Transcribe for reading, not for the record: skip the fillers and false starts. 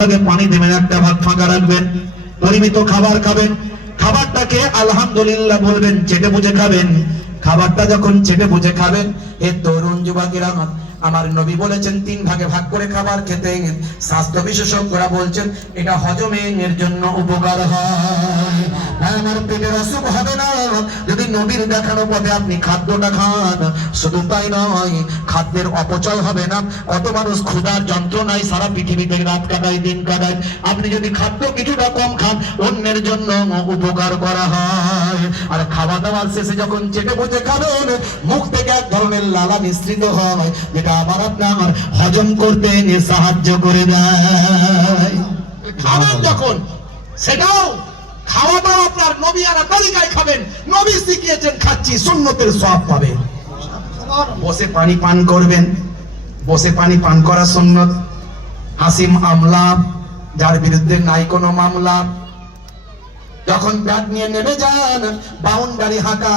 পানি দেবেন, একটা ভাগ ফাঁকা রাখবেন, পরিমিত খাবার খাবেন। খাবারটাকে আলহামদুলিল্লাহ বলবেন, চেটে বুঝে খাবেন। খাবারটা যখন চেটে বুঝে খাবেন, এ তরুণ যুবকেরা, আমার নবী বলেছেন 3 ভাগে ভাগ করে খাবার খেতে। স্বাস্থ্য বিশেষজ্ঞরা বলছেন এটা হজমের জন্য উপকার হয়। আমার পেটের অসুখ হবে না যদি নবীর দেখানো পথে আপনি খাদ্যটা খান। শুধু তাই নয়, খাদ্যের অপচয় হবে না। কত মানুষ ক্ষুধার যন্ত্রণায় সারা পৃথিবীতে রাত কাটায়, দিন কাটায়। আপনি যদি খাদ্য কিছুটা কম খান, অন্যের জন্য উপকার করা হয়। আর খাওয়া দাওয়ার শেষে যখন চেটে বুঝে খাবেন, মুখ থেকে এক ধরনের লালা মিশ্রিত হয়, যেটা আবার আপনার হজম করতে সাহায্য করে দেয়। খাবেন যখন, সেটাও খাওয়াটাও আপনার নবী আর তরিকায় খাবেন। নবী শিখিয়েছেন, খাচ্ছি সুন্নতের সওয়াব পাবেন। বসে পানি পান করবেন, বসে পানি পান করা সুন্নত। হাসিম আমলা, যার বিরুদ্ধে নাই কোনো মামলা, যখন ব্যাট নিয়ে নেমে যান, বাউন্ডারি হাঁকা